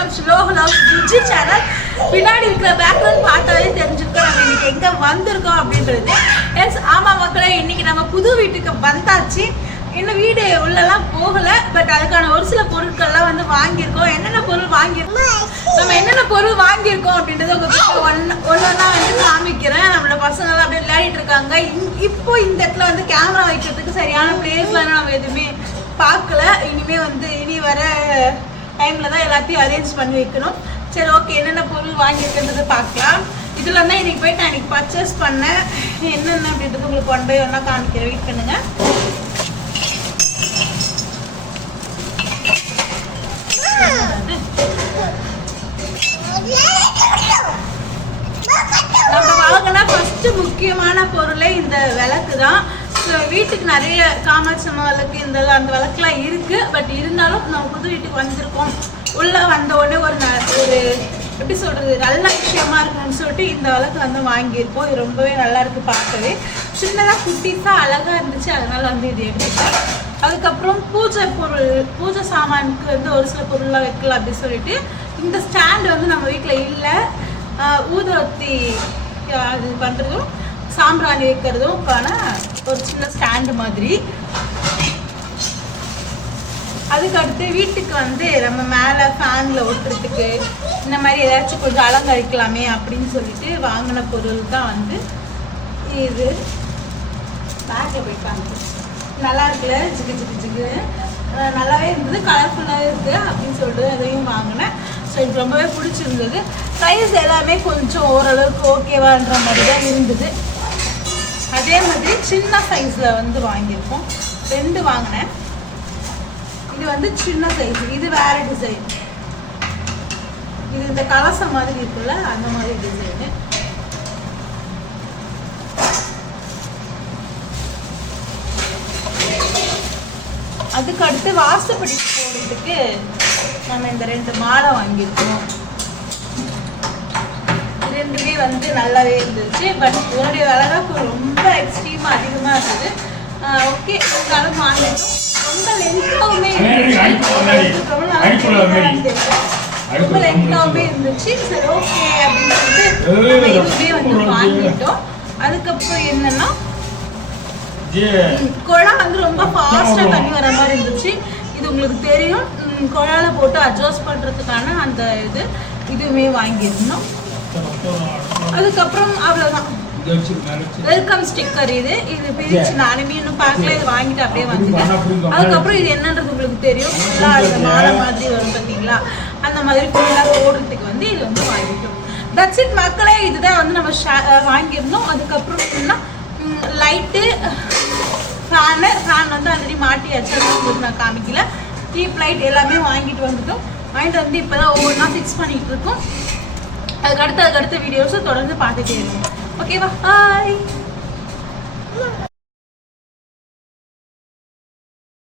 Welcome slow love GG channel. பின்னாடி இருக்கிற background பார்த்தாலே தெரிஞ்சிருக்கோம் நம்ம இன்னைக்கு எங்கே வந்திருக்கோம் அப்படின்றது. எஸ் ஆமாம் மக்களே, இன்னைக்கு நம்ம புது வீட்டுக்கு வந்தாச்சு. இன்னும் வீடு உள்ளெல்லாம் போகலை, பட் அதுக்கான ஒரு சில பொருட்கள்லாம் வந்து வாங்கியிருக்கோம். என்னென்ன பொருள் வாங்கியிருக்கோம், நம்ம என்னென்ன பொருள் வாங்கியிருக்கோம் அப்படின்றத உங்களுக்கு ஒன்றா வந்து காமிக்கிறேன். நம்மளோட பசங்களாம் அப்படியே விளையாடிட்டு இருக்காங்க. இப்போ இந்த இடத்துல வந்து கேமரா வைக்கிறதுக்கு சரியான பிளேஸ்லாம் நம்ம எதுவுமே பார்க்கல. இனி வர டைமில் தான் எல்லாத்தையும் அரேஞ்ச் பண்ணி வைக்கணும். சரி, ஓகே, என்னென்ன பொருள் வாங்கியிருக்குன்றதை பார்க்கலாம். இதில் தான் இன்றைக்கி போயிட்டு நான் இன்றைக்கி பர்ச்சேஸ் பண்ணேன். என்னென்ன அப்படின்றது உங்களுக்கு ஒன் பை ஒன்றா காமிக்கிறேன். வெயிட் பண்ணுங்க. நம்ம வாங்கினா ஃபர்ஸ்ட் முக்கியமான பொருளே இந்த விளக்கு தான். வீட்டுக்கு நிறைய காமாட்சம்மா விளக்கு இந்த அந்த விளக்குலாம் இருக்கு. பட் இருந்தாலும் நம்ம புது வீட்டுக்கு வந்திருக்கோம். உள்ள வந்த உடனே ஒரு எப்படி சொல்றது, நல்ல விஷயமா இருக்குன்னு சொல்லிட்டு இந்த விளக்கு வந்து வாங்கியிருக்கோம். இது ரொம்பவே நல்லா இருக்கு, பார்க்கவே சின்னதாக குட்டிஸா அழகா இருந்துச்சு. அதனால வந்து இது எடுத்துட்டேன். அதுக்கப்புறம் பூஜை சாமானுக்கு வந்து ஒரு சில பொருள்லாம் வைக்கலாம் அப்படின்னு சொல்லிட்டு இந்த ஸ்டாண்ட் வந்து நம்ம வீட்டில் இல்லை. ஊதுவத்தி அது பண்ணுறதும் சாம்பிராணி வைக்கிறதும்க்கான ஒரு சின்ன ஸ்டாண்டு மாதிரி. அதுக்கடுத்து வீட்டுக்கு வந்து நம்ம மேலே ஃபேனில் ஒட்டுறதுக்கு இந்த மாதிரி ஏதாச்சும் கொஞ்சம் அலங்கரிக்கலாமே அப்படின்னு சொல்லிட்டு வாங்கின பொருள் தான் வந்து இது. பேக்கில் போயிட்டாங்க. நல்லா இருக்குல்ல, ஜிகு ஜிகு ஜிகு நல்லாவே இருந்தது, கலர்ஃபுல்லாகவே இருக்குது அப்படின்னு சொல்லிட்டு அதையும் வாங்கினேன். ஸோ எனக்கு ரொம்பவே பிடிச்சிருந்தது. ப்ரைஸ் எல்லாமே கொஞ்சம் ஓரளவுக்கு ஓகேவான்ற மாதிரி தான் இருந்தது. அதே மாதிரி சின்ன சைஸில் வந்து வாங்கியிருக்கோம். 2 வாங்கினேன். இது வந்து சின்ன சைஸ், இது வேற டிசைன். இது இந்த கலசம் மாதிரி இருக்குல்ல, அந்த மாதிரி டிசைனு. அதுக்கு அடுத்து வாசப்படி போடுறதுக்கு நம்ம இந்த 2 மாலை வாங்கியிருக்கோம். ரெண்டுமே வந்து நல்லாவே இருந்துச்சு. பட் இதனுடைய விலைக்கு ரொம்ப எக்ஸ்ட்ரீமாக அதிகமாக இருந்தது. ஓகே, இருந்தாலும் வாங்கிட்டோம். ரொம்ப லென்த்தாகவுமே இருந்துச்சு. சரி, ஓகே அப்படின்னு சொல்லிட்டு இதுவுமே வந்து வாங்கிட்டோம். அதுக்கப்புறம் என்னன்னா, குழா வந்து ரொம்ப ஃபாஸ்ட்டாக தண்ணி வர மாதிரி இருந்துச்சு. இது உங்களுக்கு தெரியும். குழால போட்டு அட்ஜஸ்ட் பண்ணுறதுக்கான அந்த இதுவுமே வாங்கியிருந்தோம். அதுக்கப்புறம் அவ்வளோதான். வெல்கம் ஸ்டிக்கர் இது பிரிச்சு நானுமே இன்னும் பார்க்கல. இது வாங்கிட்டு அப்படியே வந்துட்டேன். அதுக்கப்புறம் இது என்னன்றது உங்களுக்கு தெரியும். ஃபுல்லாக அந்த மாலை மாதிரி வரும் பார்த்தீங்களா, அந்த மாதிரி ஃபுல்லாக போடுறதுக்கு வந்து இது வந்து வாங்கிட்டோம். தட்ஸ் இட் மக்களே. இதுதான் வந்து நம்ம வாங்கியிருந்தோம். அதுக்கப்புறம் ஃபுல்லாக லைட்டு, ஃபேன் வந்து ஆல்ரெடி மாட்டியாச்சு, உங்களுக்கு நான் காமிக்கல. டீப் லைட் எல்லாமே வாங்கிட்டு வந்துட்டோம். வாங்கிட்டு வந்து இப்போ தான் ஒவ்வொன்றா ஃபிக்ஸ் பண்ணிகிட்டு இருக்கோம். அதுக்கடுத்த வீடியோஸை தொடர்ந்து பார்த்துட்டே இருக்கோம். ஓகேவா? பாய்.